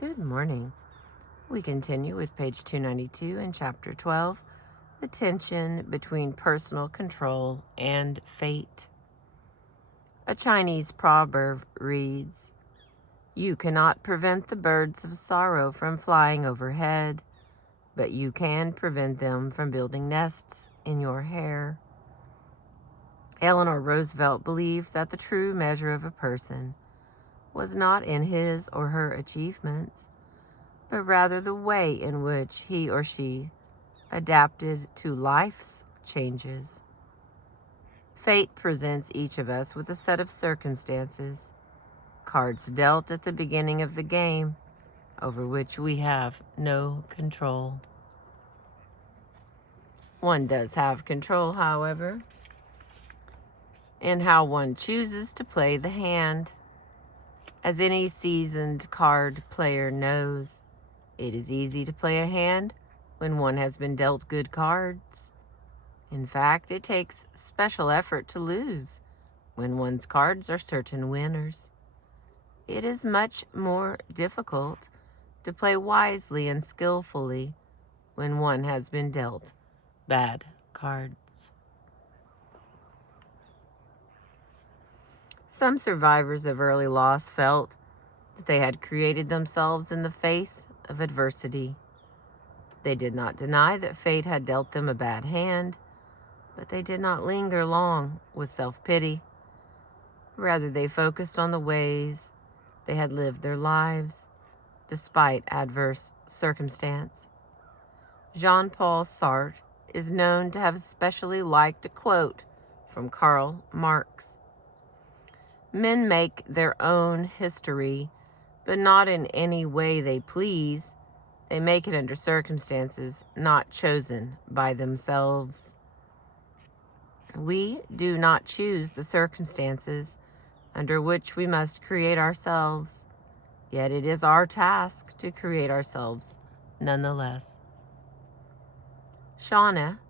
Good morning. We continue with page 292 in chapter 12, the tension between personal control and fate. A Chinese proverb reads, "You cannot prevent the birds of sorrow from flying overhead, but you can prevent them from building nests in your hair." Eleanor Roosevelt believed that the true measure of a person was not in his or her achievements, but rather the way in which he or she adapted to life's changes. Fate presents each of us with a set of circumstances, cards dealt at the beginning of the game, over which we have no control. One does have control, however, in how one chooses to play the hand. As any seasoned card player knows, it is easy to play a hand when one has been dealt good cards. In fact, it takes special effort to lose when one's cards are certain winners. It is much more difficult to play wisely and skillfully when one has been dealt bad cards. Some survivors of early loss felt that they had created themselves in the face of adversity. They did not deny that fate had dealt them a bad hand, but they did not linger long with self-pity. Rather, they focused on the ways they had lived their lives despite adverse circumstance. Jean-Paul Sartre is known to have especially liked a quote from Karl Marx. "Men make their own history, but not in any way they please. They make it under circumstances not chosen by themselves." We do not choose the circumstances under which we must create ourselves, yet it is our task to create ourselves nonetheless. Shauna,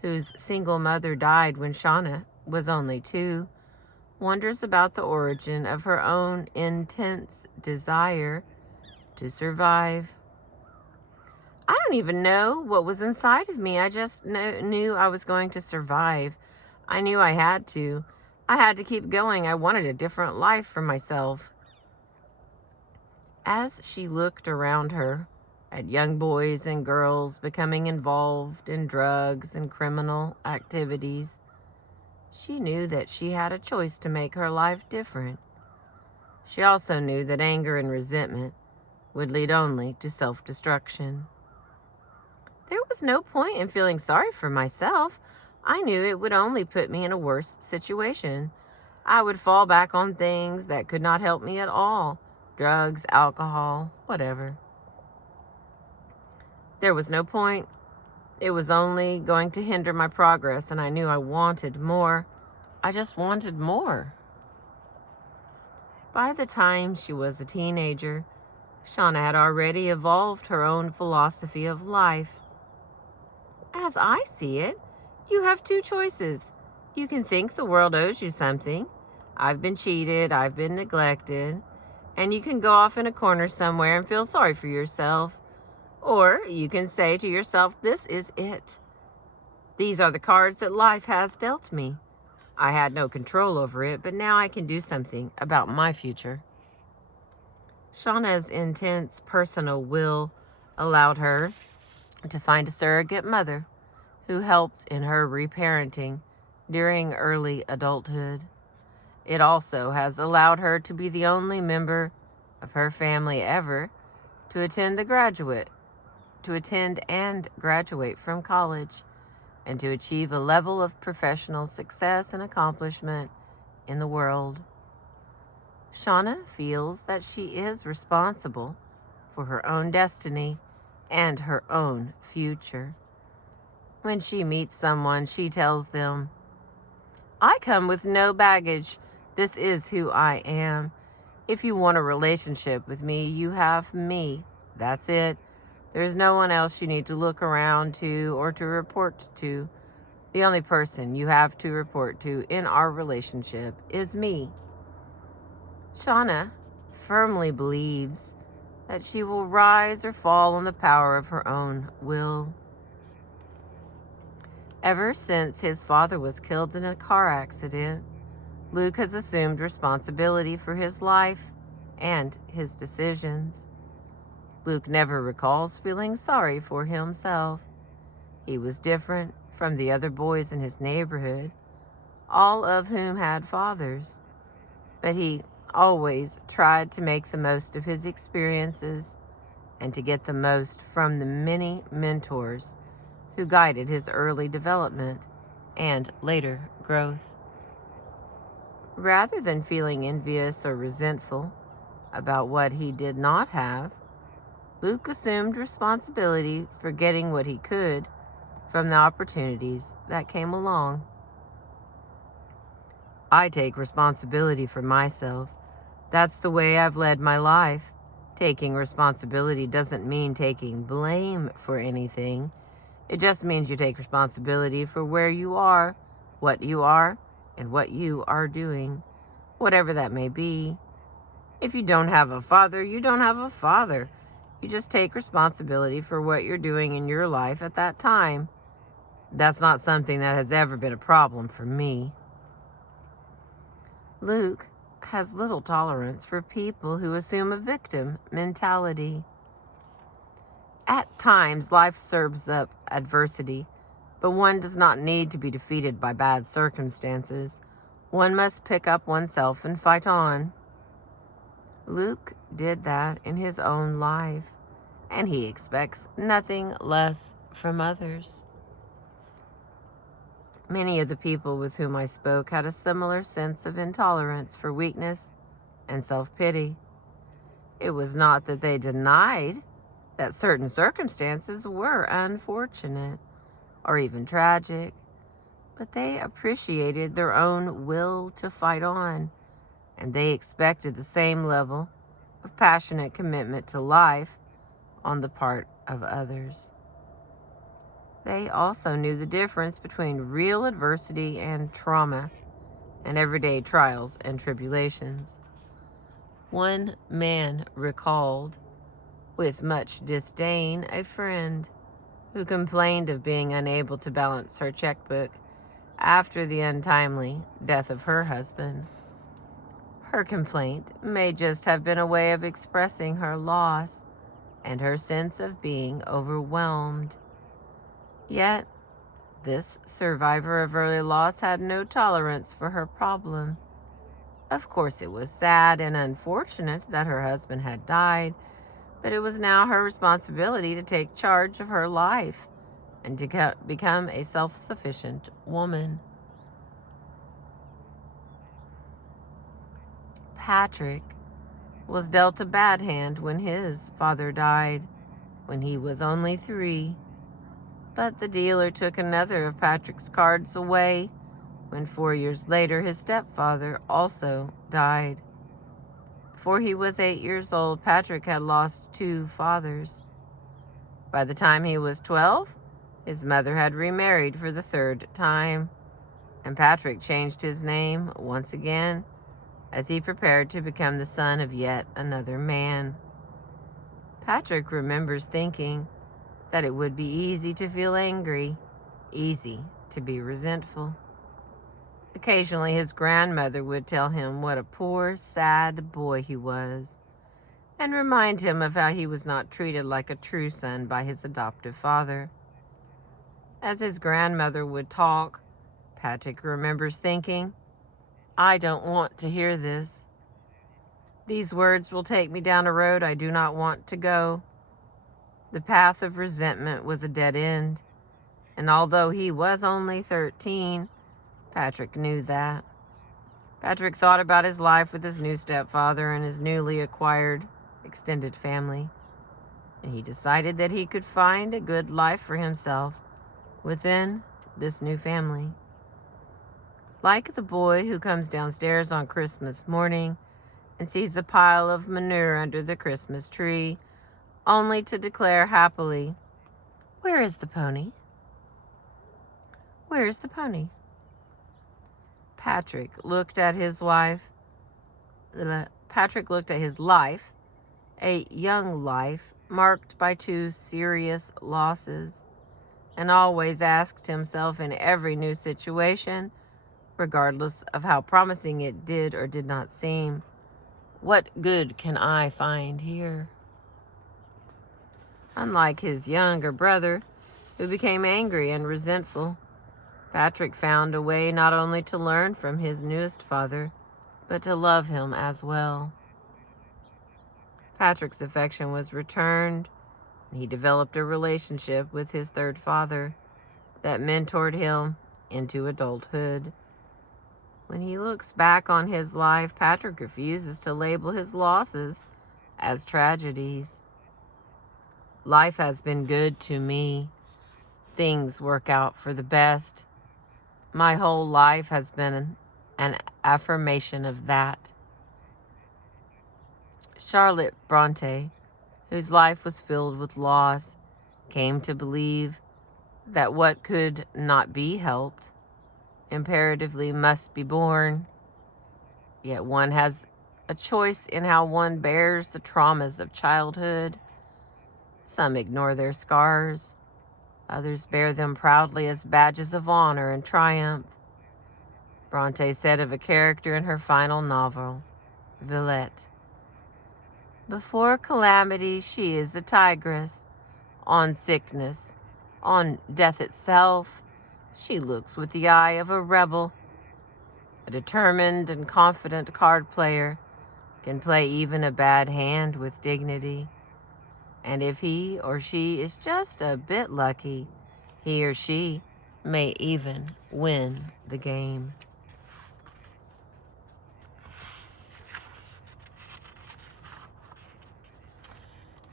whose single mother died when Shauna was only 2, wonders about the origin of her own intense desire to survive. "I don't even know what was inside of me. I just knew I was going to survive. I knew I had to. I had to keep going. I wanted a different life for myself." As she looked around her at young boys and girls becoming involved in drugs and criminal activities, she knew that she had a choice to make her life different. She also knew that anger and resentment would lead only to self-destruction. There was no point in feeling sorry for myself. I knew it would only put me in a worse situation. I would fall back on things that could not help me at all. Drugs, alcohol, whatever. There was no point. It was only going to hinder my progress, and I knew I wanted more. I just wanted more. By the time she was a teenager, Shauna had already evolved her own philosophy of life. "As I see it, you have 2 choices. You can think the world owes you something. I've been cheated, I've been neglected, and you can go off in a corner somewhere and feel sorry for yourself. Or you can say to yourself, this is it. These are the cards that life has dealt me. I had no control over it, but now I can do something about my future." Shauna's intense personal will allowed her to find a surrogate mother who helped in her reparenting during early adulthood. It also has allowed her to be the only member of her family ever to attend and graduate from college, and to achieve a level of professional success and accomplishment in the world. Shauna feels that she is responsible for her own destiny and her own future. When she meets someone, she tells them, "I come with no baggage. This is who I am. If you want a relationship with me, you have me. That's it. There's no one else you need to look around to or to report to. The only person you have to report to in our relationship is me." Shauna firmly believes that she will rise or fall on the power of her own will. Ever since his father was killed in a car accident, Luke has assumed responsibility for his life and his decisions. Luke never recalls feeling sorry for himself. He was different from the other boys in his neighborhood, all of whom had fathers, but he always tried to make the most of his experiences and to get the most from the many mentors who guided his early development and later growth. Rather than feeling envious or resentful about what he did not have, Luke assumed responsibility for getting what he could from the opportunities that came along. I take responsibility for myself. That's the way I've led my life. Taking responsibility doesn't mean taking blame for anything. It just means you take responsibility for where you are, and what you are doing, whatever that may be. If you don't have a father, you don't have a father. You just take responsibility for what you're doing in your life at that time. That's not something that has ever been a problem for me. Luke has little tolerance for people who assume a victim mentality. At times, life serves up adversity, but one does not need to be defeated by bad circumstances. One must pick up oneself and fight on. Luke did that in his own life, and he expects nothing less from others. Many of the people with whom I spoke had a similar sense of intolerance for weakness and self-pity. It was not that they denied that certain circumstances were unfortunate or even tragic, but they appreciated their own will to fight on, and they expected the same level of passionate commitment to life on the part of others. They also knew the difference between real adversity and trauma and everyday trials and tribulations. One man recalled with much disdain a friend who complained of being unable to balance her checkbook after the untimely death of her husband. Her complaint may just have been a way of expressing her loss and her sense of being overwhelmed. Yet, this survivor of early loss had no tolerance for her problem. Of course, it was sad and unfortunate that her husband had died, but it was now her responsibility to take charge of her life and to become a self-sufficient woman. Patrick was dealt a bad hand when his father died, when he was only 3. But the dealer took another of Patrick's cards away when 4 years later his stepfather also died. Before he was 8 years old, Patrick had lost 2 fathers. By the time he was 12, his mother had remarried for the 3rd time, and Patrick changed his name once again as he prepared to become the son of yet another man. Patrick remembers thinking that it would be easy to feel angry, easy to be resentful. Occasionally, his grandmother would tell him what a poor, sad boy he was, and remind him of how he was not treated like a true son by his adoptive father. As his grandmother would talk, Patrick remembers thinking, "I don't want to hear this. These words will take me down a road I do not want to go." The path of resentment was a dead end, and although he was only 13, Patrick knew that. Patrick thought about his life with his new stepfather and his newly acquired extended family, and he decided that he could find a good life for himself within this new family. Like the boy who comes downstairs on Christmas morning and sees a pile of manure under the Christmas tree, only to declare happily, "Where is the pony? Where is the pony?" Patrick looked at his life A young life marked by two serious losses, and always asked himself in every new situation, regardless of how promising it did or did not seem, what good can I find here? Unlike his younger brother, who became angry and resentful, Patrick found a way not only to learn from his newest father, but to love him as well. Patrick's affection was returned, and he developed a relationship with his third father that mentored him into adulthood. When he looks back on his life, Patrick refuses to label his losses as tragedies. Life has been good to me. Things work out for the best. My whole life has been an affirmation of that. Charlotte Bronte, whose life was filled with loss, came to believe that what could not be helped imperatively must be borne. Yet one has a choice in how one bears the traumas of childhood. Some ignore their scars. Others bear them proudly as badges of honor and triumph. Bronte said of a character in her final novel, Villette, "Before calamity, she is a tigress. On sickness, on death itself, she looks with the eye of a rebel. A determined and confident card player can play even a bad hand with dignity. And if he or she is just a bit lucky, he or she may even win the game."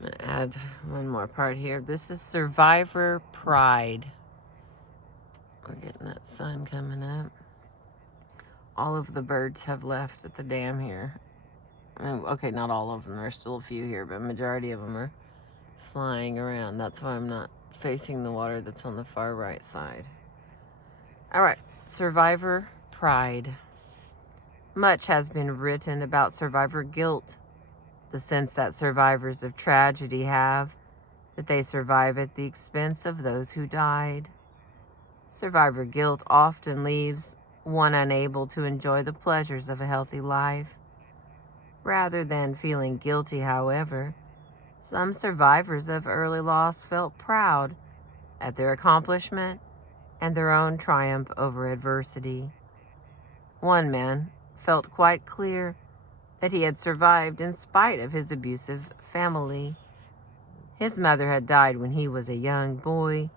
I'm going to add one more part here. This is Survivor Pride. We're getting that sun coming up. All of the birds have left at the dam here. Okay, not all of them. There's still a few here, but majority of them are flying around. That's why I'm not facing the water that's on the far right side. All right, Survivor Pride. Much has been written about survivor guilt, the sense that survivors of tragedy have, that they survive at the expense of those who died. Survivor guilt often leaves one unable to enjoy the pleasures of a healthy life. Rather than feeling guilty, however, some survivors of early loss felt proud at their accomplishment and their own triumph over adversity. One man felt quite clear that he had survived in spite of his abusive family. His mother had died when he was a young boy,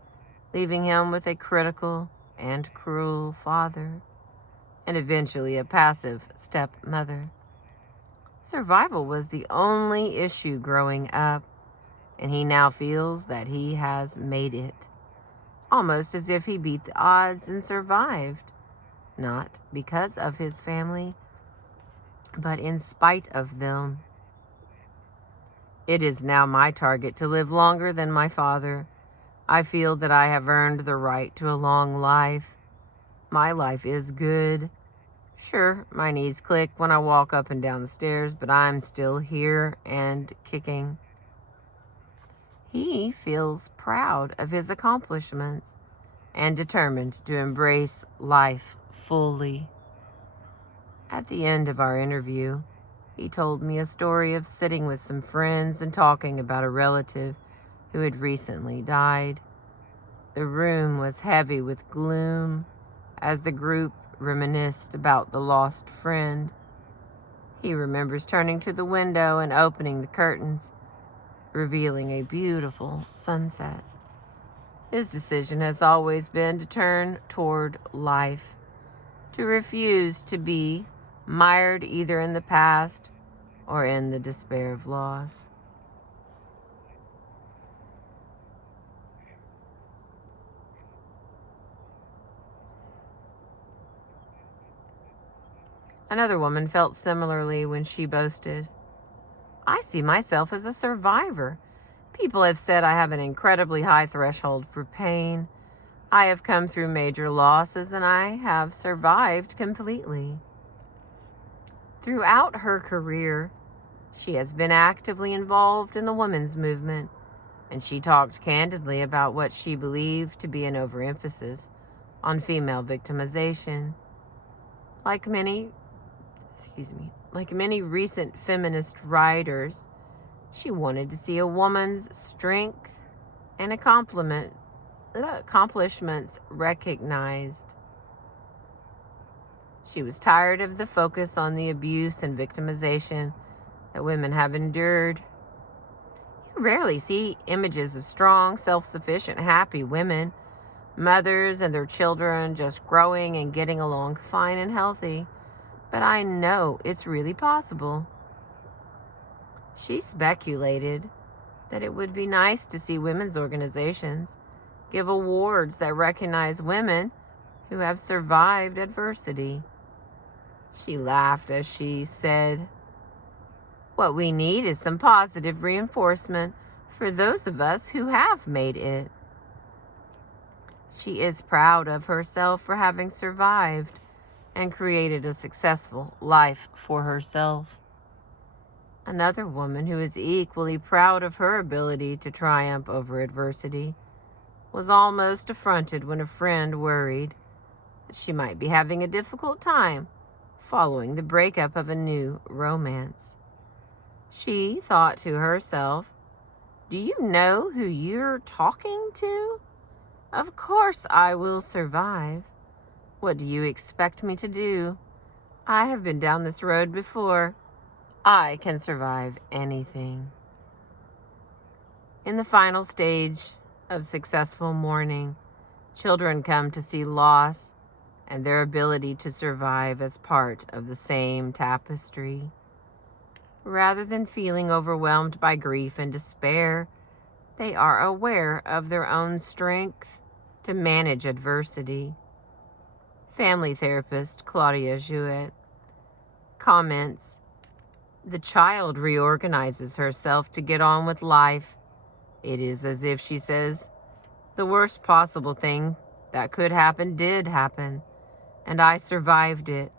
leaving him with a critical and cruel father, and eventually a passive stepmother. Survival was the only issue growing up, and he now feels that he has made it, almost as if he beat the odds and survived, not because of his family, but in spite of them. It is now my target to live longer than my father. I feel that I have earned the right to a long life. My life is good. Sure, my knees click when I walk up and down the stairs, but I'm still here and kicking. He feels proud of his accomplishments and determined to embrace life fully. At the end of our interview, he told me a story of sitting with some friends and talking about a relative who had recently died. The room was heavy with gloom as the group reminisced about the lost friend. He remembers turning to the window and opening the curtains, revealing a beautiful sunset. His decision has always been to turn toward life, to refuse to be mired either in the past or in the despair of loss. Another woman felt similarly when she boasted, "I see myself as a survivor. People have said I have an incredibly high threshold for pain. I have come through major losses and I have survived completely." Throughout her career, She has been actively involved in the women's movement, and she talked candidly about what she believed to be an overemphasis on female victimization. Like many recent feminist writers, she wanted to see a woman's strength and accomplishments recognized. She was tired of the focus on the abuse and victimization that women have endured. You rarely see images of strong, self-sufficient, happy women, mothers and their children just growing and getting along fine and healthy. But I know it's really possible. She speculated that it would be nice to see women's organizations give awards that recognize women who have survived adversity. She laughed as she said, "What we need is some positive reinforcement for those of us who have made it." She is proud of herself for having survived and created a successful life for herself. Another woman who is equally proud of her ability to triumph over adversity was almost affronted when a friend worried that she might be having a difficult time following the breakup of a new romance. She thought to herself, "Do you know who you're talking to? Of course I will survive. What do you expect me to do? I have been down this road before. I can survive anything." In the final stage of successful mourning, children come to see loss and their ability to survive as part of the same tapestry. Rather than feeling overwhelmed by grief and despair, they are aware of their own strength to manage adversity. Family therapist Claudia Jouet comments, "The child reorganizes herself to get on with life. It is as if she says, 'The worst possible thing that could happen did happen, and I survived it.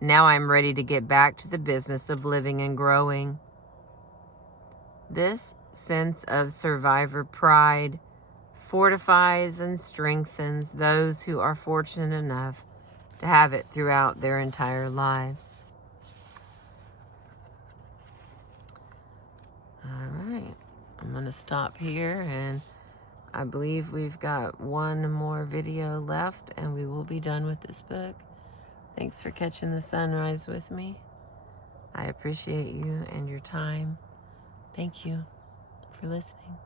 Now I'm ready to get back to the business of living and growing.'" This sense of survivor pride fortifies and strengthens those who are fortunate enough to have it throughout their entire lives. All right, I'm going to stop here, and I believe we've got one more video left and we will be done with this book. Thanks for catching the sunrise with me. I appreciate you and your time. Thank you for listening.